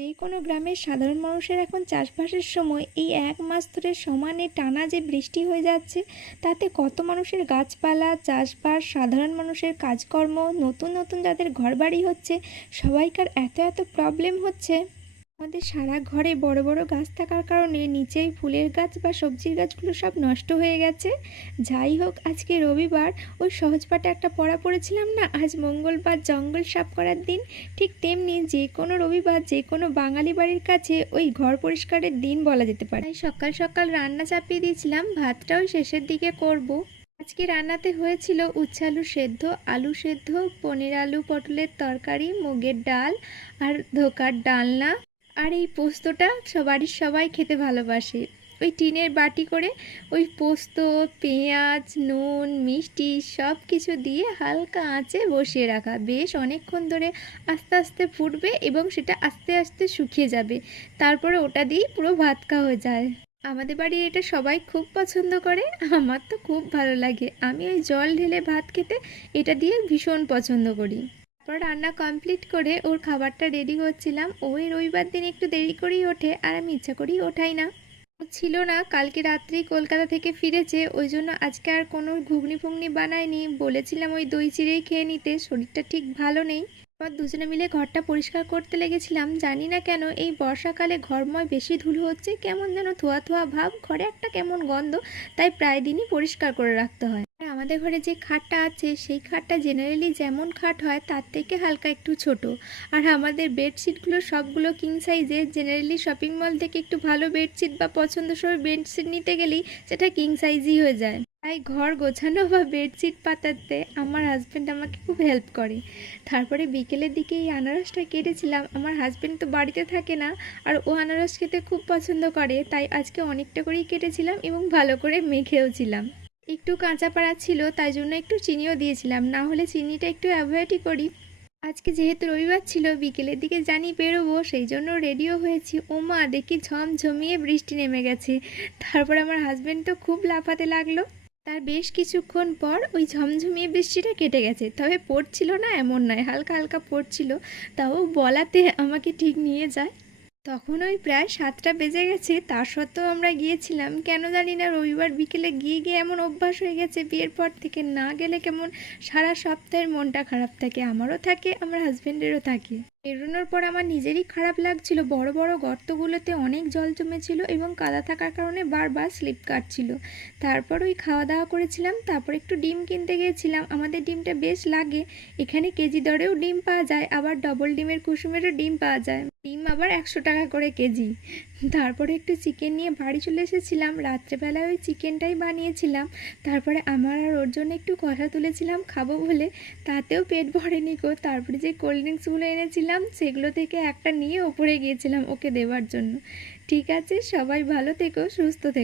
যে কোনো গ্রামের সাধারণ মানুষের এখন চাষবাসের সময় এই 1 মাস ধরে সমানে টানা যে বৃষ্টি হয়ে যাচ্ছে, তাতে কত মানুষের গাছপালা, চাষবাস, সাধারণ মানুষের কাজকর্ম, নতুন নতুন যাদের ঘরবাড়ি হচ্ছে, সবাইকার এত এত প্রবলেম হচ্ছে। আমাদের সারা ঘরে বড় বড় গাছ থাকার কারণে নিচেই ফুলের গাছ বা সবজির গাছগুলো সব নষ্ট হয়ে গেছে। যাই হোক, আজকে রবিবার, ওই সহজপাঠে একটা পড়া পড়েছিলাম না, আজ মঙ্গলবার জঙ্গল সাফ করার দিন। ঠিক তেমনি যে কোনো রবিবার যে কোনো বাঙালি বাড়ির কাছে ওই ঘর পরিষ্কারের দিন বলা যেতে পারে। তাই সকাল সকাল রান্না চাপিয়ে দিয়েছিলাম, ভাতটাও শেষের দিকে করব। আজকে রান্নাতে হয়েছিল উচ্ছে আলু সেদ্ধ, আলু সেদ্ধ, পনির আলু পটলের তরকারি, মুগের ডাল আর ধোকার ডালনা। আর এই পোস্তটা বাড়ির সবাই খেতে ভালোবাসে। ওই টিনের বাটি করে ওই পোস্ত, পেঁয়াজ, নুন, মিষ্টি সব কিছু দিয়ে হালকা আঁচে বসিয়ে রাখা, বেশ অনেকক্ষণ ধরে আস্তে আস্তে ফুটবে এবং সেটা আস্তে আস্তে শুকিয়ে যাবে। তারপরে ওটা দিয়েই পুরো ভাত খাওয়া হয়ে যায়। আমাদের বাড়ির এটা সবাই খুব পছন্দ করে, আমার তো খুব ভালো লাগে। আমি ওই জল ঢেলে ভাত খেতে এটা দিয়ে ভীষণ পছন্দ করি। তারপর রান্না কমপ্লিট করে ওর খাবারটা রেডি করছিলাম। ওই রবিবার দিন একটু দেরি করেই ওঠে, আর আমি ইচ্ছা করেই ওঠাই না। ও ছিল না, কালকে রাত্রেই কলকাতা থেকে ফিরেছে, ওই জন্য আজকে আর কোনো ঘুগনি ফুগনি বানায়নি। বলেছিলাম ওই দই চিড়েই খেয়ে নিতে, শরীরটা ঠিক ভালো নেই। এবার দুজনে মিলে ঘরটা পরিষ্কার করতে লেগেছিলাম। জানি না কেন এই বর্ষাকালে ঘরময় বেশি ধুলো হচ্ছে, কেমন যেন ধোয়া ধোয়া ভাব, ঘরে একটা কেমন গন্ধ, তাই প্রায় দিনই পরিষ্কার করে রাখতে হয়। আর আমাদের ঘরে যে খাটটা আছে সেই খাটটা জেনারেলি যেমন খাট হয় তার থেকে হালকা একটু ছোট। আর আমাদের বেডশিটগুলো সবগুলো কিং সাইজের। জেনারেলি শপিং মল থেকে একটু ভালো বেডশিট বা পছন্দসই বেডশিট নিতে গেলেই সেটা কিং সাইজই হয়ে যায়। তাই ঘর গোছানো বা বেডশিট পাতাতে আমার হাজব্যান্ড আমাকে খুব হেল্প করে। তারপরে বিকেলের দিকে এই আনারসটা কেটেছিলাম। আমার হাজব্যান্ড তো বাড়িতে থাকে না, আর ও আনারস খেতে খুব পছন্দ করে, তাই আজকে অনেকটা করেই কেটেছিলাম এবং ভালো করে মেখেওছিলাম। একটু কাঁচা পাড়া ছিল, তাই জন্য একটু চিনিও দিয়েছিলাম, না হলে চিনিটা একটু অ্যাভয়েডই করি। আজকে যেহেতু রবিবার ছিল, বিকেলের দিকে জানি বেরোবো, সেই জন্য রেডিও হয়েছি। ওমা, দেখি ঝমঝমিয়ে বৃষ্টি নেমে গেছে। তারপর আমার হাজব্যান্ড তো খুব লাফাতে লাগলো। তার বেশ কিছুক্ষণ পর ওই ঝমঝমিয়ে বৃষ্টিটা কেটে গেছে, তবে পড়ছিল না এমন নয়, হালকা হালকা পড়ছিল। তাও বলাতে আমাকে ঠিক নিয়ে যায়। তখন ওই প্রায় 7টা বেজে গেছে, তা সত্ত্বেও আমরা গিয়েছিলাম। কেন জানি না, রবিবার বিকেলে গিয়ে গিয়ে এমন অভ্যাস হয়ে গেছে, বিয়ের পর থেকে না গেলে কেমন সারা সপ্তাহের মনটা খারাপ থাকে। আমারও থাকে, আমার হাজব্যান্ডেরও থাকে। বেরোনোর পর আমার নিজেরই খারাপ লাগছিল, বড় বড় গর্তগুলোতে অনেক জল জমেছিল এবং কাদা থাকার কারণে বারবার স্লিপ কাটছিল। তারপর ওই খাওয়া দাওয়া করেছিলাম, তারপর একটু ডিম কিনতে গিয়েছিলাম। আমাদের ডিমটা বেশ লাগে, এখানে কেজি দরেও ডিম পাওয়া যায়, আবার ডবল ডিমের কুসুমেরও ডিম পাওয়া যায়। ডিম আবার 100 টাকা করে কেজি। তারপরে একটু চিকেন নিয়ে বাড়ি চলে এসেছিলাম। রাত্রেবেলায় ওই চিকেনটাই বানিয়েছিলাম। তারপরে আমার আর ওর জন্য একটু কষা তুলেছিলাম খাবো বলে, তাতেও পেট ভরেনি গো। তারপরে যে কোল্ড ড্রিঙ্কসগুলো এনেছিলাম সেগুলো থেকে একটা নিয়ে ওপরে গিয়েছিলাম ওকে দেওয়ার জন্য। ঠিক আছে, সবাই ভালো থেকো, সুস্থ থেকো।